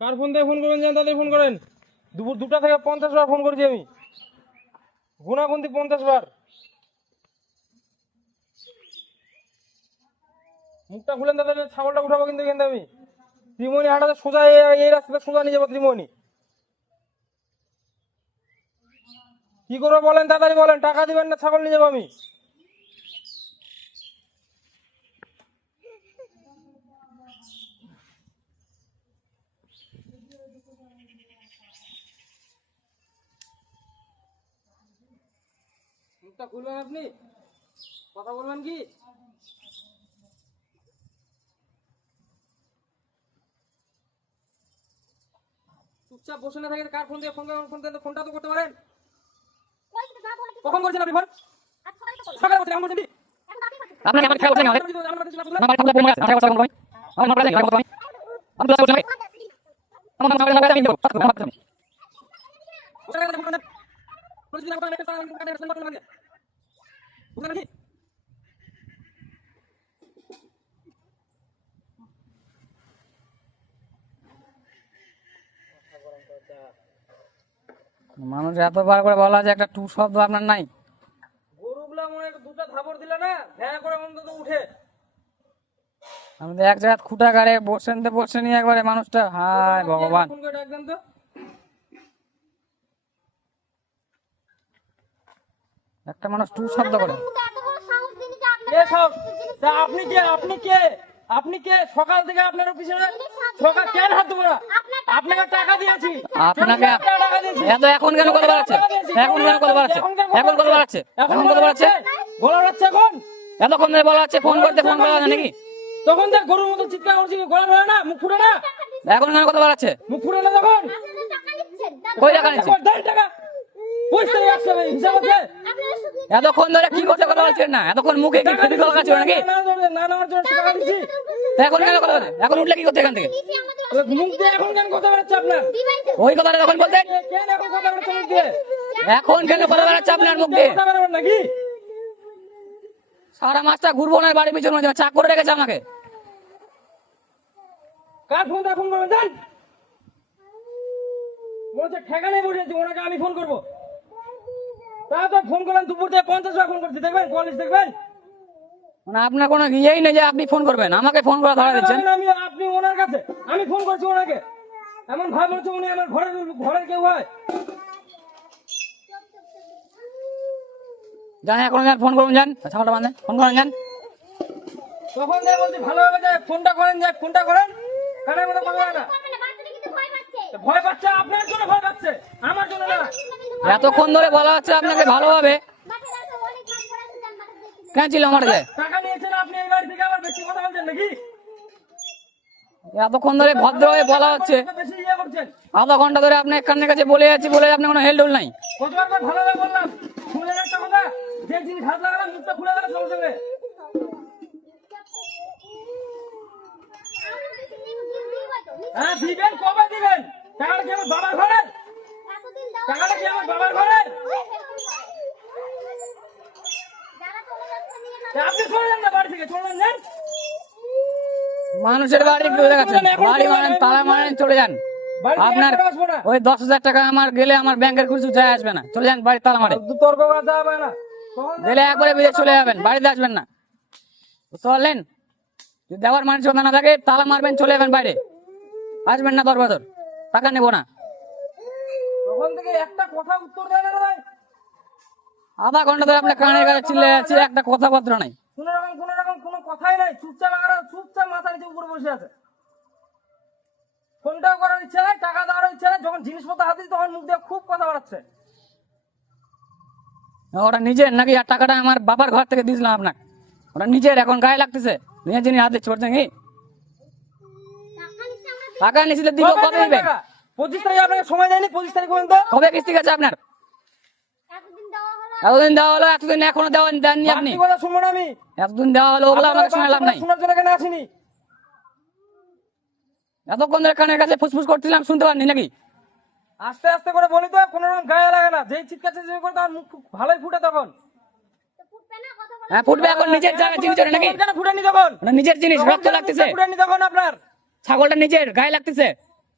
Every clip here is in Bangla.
কার ফোন দিয়ে ফোন করেন, তাদের ফোন করেন। দুপুর 2টা থেকে 50 বার ফোন করেছি আমি, গুনাগুন্তি 50 বার। মুখটা খুলেন, তাদের ছাগলটা উঠাবো কিন্তু এখান থেকে আমি। ত্রিমণি হাটাতে সোজা এই রাস্তাতে সোজা নিয়ে যাবো ত্রিমণি। কি করবো বলেন, তাড়াতাড়ি বলেন। টাকা দিবেন না ছাগল নিয়ে যাবো আমি। মুখটা খুলবেন, আপনি কথা বলবেন কি? চুপচাপ বসে না থাকে, কার ফোন দিয়ে ফোনটা তো করতে পারেন। কখন করছেন আপনি ফোন? সকালে করছেন, এখন করছেন কি? আপনাকে আমার খেয়াল করছেন আমাদের আমার বাড়ি ফোন আছে আঠারো বছর বয়স আমার বাড়ি লাগে কত আমি আমি ক্লাস করছি আমার আমার বাড়ি আমি দেব মানুষ এতবার করে বলা যে একটা টু শব্দ আপনার নাই। গরুগুলা মনে হয় দুটো থাপড় দিলে না, ভ্যাঁ করে অন্তত উঠে। আমাদের এক জায়গায় খুঁটা গাড়ে বসে নিয়ে একবারে মানুষটা, হায় ভগবান। ফোন করে ডাকবেন তো। একটা মানুষ টু শব্দ করে। আপনি কে? আপনি কে? আপনি কে? সকাল থেকে আপনার পিছনে সকাল কেন হাত দেবো না? আপনাকে টাকা দিয়েছি, আপনাকে টাকা দিয়েছি। এত এখন কেন কথা বাড়াচ্ছে? এখন কেন কথা বাড়াচ্ছে? এখন কথা বাড়াচ্ছে? এখন কথা বাড়াচ্ছে? গলা রাখছে এখন। এতক্ষণ ধরে বলা হচ্ছে ফোন করতে, ফোন করা যায় নাকি? তখন দেখ গরুর মতো চিৎকার করছি, গলা ধরে না, মুখ ফুটে না। এখন কেন কথা বাড়াচ্ছে? মুখ ফুটে না যখন। কই টাকা নিচ্ছে? দেন টাকা। পয়সা একশো হিসাব আছে। এতক্ষণ ধরে কি করতে কথা বলছেন না? এতক্ষণ মুখে কি ফেরি কথা ছিল নাকি? না আমার জন্য টাকা দিচ্ছি। এখন কেন কথা বলে? এখন উঠলে কি করতে এখান থেকে? মুখ দিয়ে এখন কেন কথা বেরোচ্ছে আপনার? ওই কথাটা তখন বলতেন। কেন এখন কথা বেরোচ্ছে মুখ দিয়ে? এখন কেন কথা বেরোচ্ছে আপনার মুখ দিয়ে? কথা বেরোবেন নাকি? সারা মাসটা ঘুরবো না বাড়ির পিছনে, চাক করে রেখেছে আমাকে। কার ফোন দিয়ে ফোন করবেন জান? বলছে ঠেকানে বসেছি, ওনাকে আমি ফোন করবো। তা তো ফোন করলেন দুপুর থেকে 50 বার ফোন করছি, দেখবেন কলেজ দেখবেন। মানে আপনার কোনো ইয়েই নেই যে আপনি ফোন করবেন, আমাকে ফোন করা ধরা দিচ্ছেন। আমি আপনি ওনার কাছে আমি ফোন করছি ওনাকে, এমন ভাব হচ্ছে উনি আমার ঘরের কেউ হয়। যান এখন যান, ফোন করুন, যান ছাগলটা বাঁধেন, ফোন করেন যান। তখন দিয়ে বলছি ভালোভাবে যায় ফোনটা করেন, যায় ফোনটা করেন। কানের মধ্যে কথা বলে না। ভয় পাচ্ছে, আপনার জন্য ভয় পাচ্ছে, আমার জন্য না। এতক্ষণ ধরে বলা হচ্ছে আপনাকে ভালোভাবে, কেন ছিল আমার কাছে? টাকা নিয়েছেন আপনি এই বাড়ি থেকে, আবার বেশি কথা বলছেন নাকি? এতক্ষণ ধরে ভদ্র হয়ে বলা হচ্ছে, বেশি ইয়ে করছেন। আধা ঘন্টা ধরে আপনার কানের কাছে বলে যাচ্ছি, বলে আপনি কোনো হেলডোল নাই। কতবার করে ভালোভাবে বললাম, শুনলেন একটা কথা? যে জিনিস হাত লাগালাম মুখটা খুলে গেল সঙ্গে সঙ্গে। হ্যাঁ দিবেন, কবে দিবেন? টাকাটা কি আমার বাবার ঘরের? টাকাটা কি আমার বাবার ঘরের? আপনি চলেন না বাড়ি থেকে, চলেন না। মানুষের বাড়ি দেখাচ্ছেন, বাড়ি মারেন, তালা মারেন, চলে যান। আপনার ওই 10,000 টাকা আমার গেলে আমার ব্যাংকের কিছু যায় আসবে না, চলে যান বাড়ি তালা মারে। তর্ক করা যাবে না, গেলে একবারে বিদেশ চলে যাবেন, বাড়িতে আসবেন না, বুঝতে পারলেন? যদি দেওয়ার মানুষ না থাকে তালা মারবেন, চলে যাবেন বাইরে, আসবেন না দর বছর, টাকা নেবো না। তখন থেকে একটা কথা উত্তর দেয় না ভাই। আধা ঘন্টা ধরে আপনার কানের কাছে চিল্লে যাচ্ছে, একটা কথাবার্তা নাই। কোন রকম কোনো কথাই নাই, চুপচাপ মাথা নিচে উপরে বসে আছে। ফোনটাও করার ইচ্ছা নাই, টাকা দেওয়ার ইচ্ছা নাই। যখন জিনিসপত্র হাতে দিই তখন মুখ দিয়ে খুব কথা বাড়াচ্ছে। ওটা নিজের নাকি? আর টাকাটা আমার বাবার ঘর থেকে দিয়েছিলাম আপনাকে, ওটা নিজের, এখন গায়ে লাগতেছে, নিজের জিনিস হাত দিচ্ছে, বলছেন কি টাকা নিয়েছিল? দিব, কবে দিবেন? 25 তারিখ আপনাকে সময় দেয়নি, 25 তারিখ পর্যন্ত। কবে কিস্তি গেছে আপনার? এতদিন দেওয়া হলো, এতদিন এখনো দেননি আপনি। কথা শুনবো না আমি। এতদিন দেওয়া হলো, ওগুলো আমাকে শোনালাম নাই। শোনার জন্য কেন আসিনি? এতক্ষণ ধরে কানের কাছে ফুসফুস করছিলাম, শুনতে পাননি নাকি? আস্তে আস্তে করে বলি তো, কোনো রকম গায়ে লাগে না। যেই চিৎকার চেঁচামেচি করে তখন মুখ ভালোই ফুটে তখন। হ্যাঁ ফুটবে, এখন নিজের জায়গা জিনিস নাকি? কেন ফুটেনি তখন? নিজের জিনিস, রক্ত লাগতেছে, ফুটেনি তখন আপনার। ছাগলটা নিজের গায়ে লাগতেছে,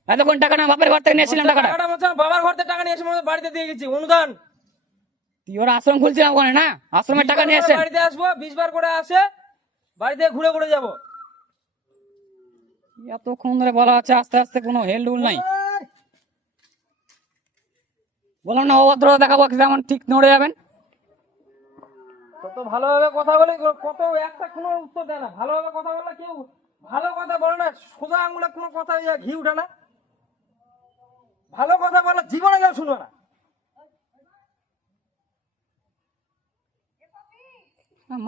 এতক্ষণ টাকা না বাপের ঘর থেকে নিয়েছিলাম টাকাটা। টাকাটা হচ্ছে আমার বাবার ঘর থেকে টাকা নিয়ে এসে আমাদের বাড়িতে দিয়ে গেছি অনুদান। তুই ওরা আশ্রম খুলছিলাম ওখানে না, আশ্রমের টাকা নিয়ে আসছেন। বাড়িতে আসবো 20 বার করে আসে, বাড়িতে ঘুরে ঘুরে যাবো। এতক্ষণ ধরে বলা আছে, আস্তে আস্তে কোনো হেলডুল নাই। বললাম না অভদ্র দেখাবো, যেমন ঠিক নড়ে যাবেন। কত ভালোভাবে কথা বলে, কত একটা কোনো উত্তর দেয় না। ভালোভাবে কথা বললে কেউ ভালো কথা বলে না, সোজা আঙুলে কোনো কথা ঘি উঠে না। ভালো কথা বলে জীবনে কেউ শুনবে না।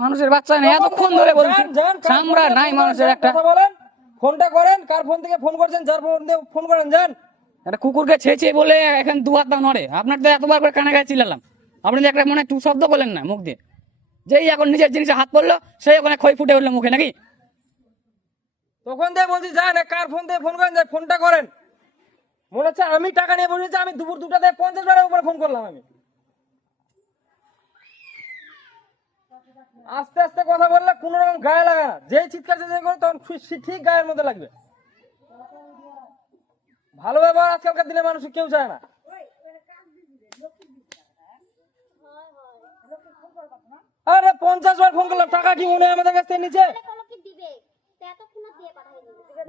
মানুষের বাচ্চা নেই, এতক্ষণ ধরে বলছি চামড়া নাই মানুষের একটা। কথা বলেন, ফোনটা করেন, কার ফোন থেকে ফোন করছেন, যার ফোন দিয়ে ফোন করেন যান। একটা কুকুরকে ছেঁচে বলে এখন দু হাত দাও নড়ে। আপনার তো এতবার করে কানে গায়ে চিল্লালাম, আপনি যে একটা মনে টু শব্দ বলেন না মুখ দিয়ে। যেই এখন নিজের জিনিসে হাত পড়লো সেই ওখানে ক্ষয় ফুটে উঠলো মুখে নাকি। তখন দিয়ে বলছি যান, কার ফোন দিয়ে ফোন করেন, যান ফোনটা করেন। মনে হচ্ছে আমি টাকা নিয়ে বসেছি, আমি দুপুর 2টাতে 50 বারের উপরে ফোন করলাম আমি। আস্তে আস্তে কথা বললে কোনো রকম গায়ে লাগে না। যেই চিৎকার চেঁচাই করে তখন ঠিক গায়ের মধ্যে লাগবে। ভালো ব্যবহার আজকালকার দিনে মানুষ কেউ চায় না। আরে 50 বার ফোন করলাম, টাকা কি মনে হয় আমাদের কাছ থেকে নিচে?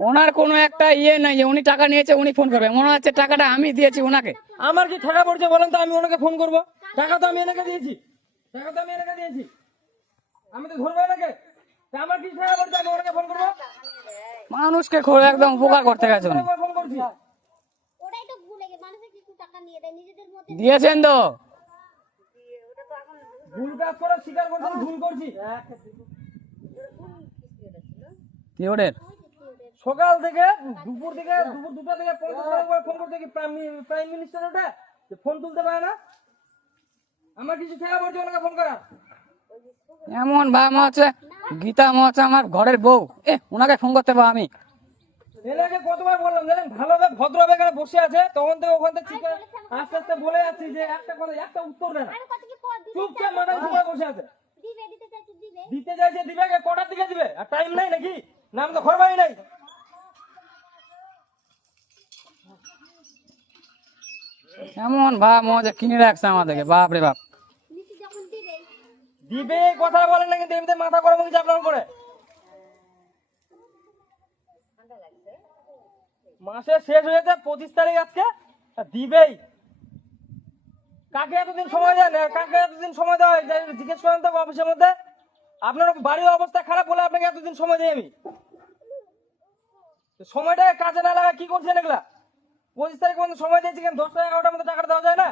ওনার কোনো একটা ইয়ে নাই যে উনি টাকা নিয়েছে উনি ফোন করবে, মনে হচ্ছে টাকাটা আমি দিয়েছি ওনাকে। আমার কি টাকা পড়ছে বলেন তো, আমি ওনাকে ফোন করবো? টাকা তো আমি এনাকে দিয়েছি, আমি তো ধরবো এনাকে। তা আমার কি টাকা পড়ছে, আমি ওনাকে ফোন করবো? মানুষকে একদম উপকার করতে গেছে উনি। ফোন করছি, দিয়েছেন তো, ভুল কাজ করে স্বীকার করছেন, ভুল করছি। কি ওদের সকাল থেকে দুপুর 2টা থেকে 50 বার করে ফোন করতে, কি প্রাইম মিনিস্টার ওটা যে ফোন তুলতে পারে না? আমার কিছু টাকা পড়ছে ওনাকে ফোন করা। এমন ভাব মনে হচ্ছে গীতা মনে হচ্ছে আমার ঘরের বউ, ওনাকে ফোন করতে পারবো আমি। এনাকে কতবার বললাম জানেন, ভালোভাবে ভদ্রভাবে এখানে বসে আছে, তখন থেকে ওখান থেকে চিৎকার আস্তে আস্তে বলে যাচ্ছি যে একটা কথা, একটা উত্তর দেয় না, চুপচাপ মাথায় ঘুরে বসে আছে। দিতে চাইছে দিবে, কটার দিকে দিবে? আর টাইম নাই নাকি? নাম তো ঘর বাড়ি নাই। এমন ভাব মনে হচ্ছে কিনে রাখছে আমাদেরকে, বাপ রে বাপ। দিবে কথা বলেন না, কিন্তু এমনিতে মাথা গরম হয়ে আপনার করে। মাসে শেষ হয়েছে 25 তারিখ আজকে, দিবেই। কাকে এতদিন সময় দেন, কাকে এতদিন সময় দেওয়া হয় জিজ্ঞেস করেন তো অফিসের মধ্যে। আপনার বাড়ির অবস্থা খারাপ বলে আপনাকে এতদিন সময় দিই আমি। সময়টা কাজে না লাগা কি করছেন এগুলা? 25 তারিখ পর্যন্ত সময় দিয়েছি, কেন 10টা 11টার মধ্যে টাকাটা দেওয়া যায় না?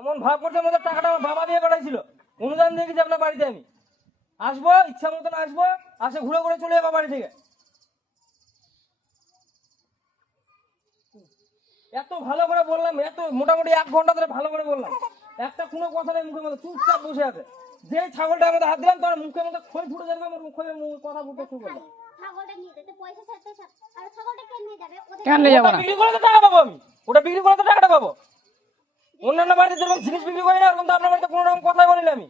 এমন ভাব করছে আমাদের টাকাটা আমার বাবা দিয়ে পাঠাইছিল, অনুদান দিয়ে গেছি আপনার বাড়িতে। আমি আসবো, ইচ্ছা মতন আসবো, আসে ঘুরে ঘুরে চলে যাবো বাড়ি থেকে। এত ভালো করে বললাম, এত মোটামুটি 1 ঘন্টা ধরে ভালো করে বললাম, একটা কোনো কথা নেই মুখের মধ্যে, চুপচাপ বসে আছে। যে ছাগলটা আমাদের হাত দিলাম তার মুখের মধ্যে খই ফুটে যাবে, আমার মুখে কথা বলতে শুরু করলাম। কেন নিয়ে যাবো না? বিক্রি করে তো টাকা পাবো আমি, ওটা বিক্রি করে তো টাকাটা পাবো। অন্যান্য বাড়িতে যেরকম জিনিস বিক্রি করি না, ওরকম তো আপনার বাড়িতে কোনো রকম কথাই বলি না আমি।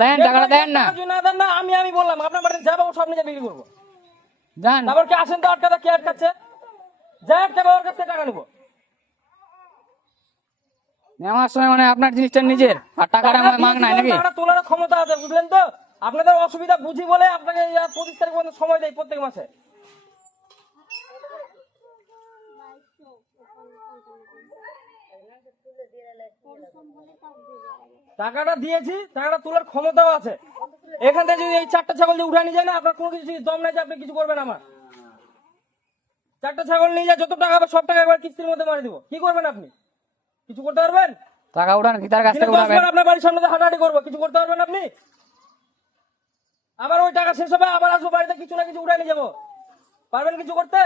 দেন টাকাটা দেন না, না দেন না, আমি বললাম আপনার বাড়িতে যাবো সব নিজে বিক্রি করবো। দেন। তারপর কি আসেন তো আটকাতে, কে আটকাচ্ছে? যা আটকাবে ওর কাছ থেকে টাকা নেবো। নেওয়ার সময় মানে আপনার জিনিসটা নিজের, আর টাকাটা আমার মাগ নাই নাকি? টাকাটা তোলার ক্ষমতা আছে, বুঝলেন তো? আপনাদের অসুবিধা বুঝি বলে আপনাকে 25 তারিখ পর্যন্ত সময় দেয় প্রত্যেক মাসে। টাকাটা দিয়েছি, টাকাটা তোলার ক্ষমতাও আছে। এখান থেকে যদি এই 4টা ছাগল দিয়ে উঠে নিয়ে যায় না, আপনার কোনো কিছু দম নাই যে আপনি কিছু করবেন। আমার 4টা ছাগল নিয়ে যায়, যত টাকা হবে সব টাকা একবার কিস্তির মধ্যে মারি দিব। কি করবেন আপনি? কিছু করতে পারবেন? টাকা উঠান, গীতার কাছ থেকে 10 উঠাবেন। বার আপনার বাড়ির সামনে দিয়ে হাঁটাহাঁটি করবো, কিছু করতে পারবেন আপনি? আবার ওই টাকা শেষ হবে, আবার আসবো বাড়িতে, কিছু না কিছু উঠে নিয়ে যাবো। পারবেন কিছু করতে?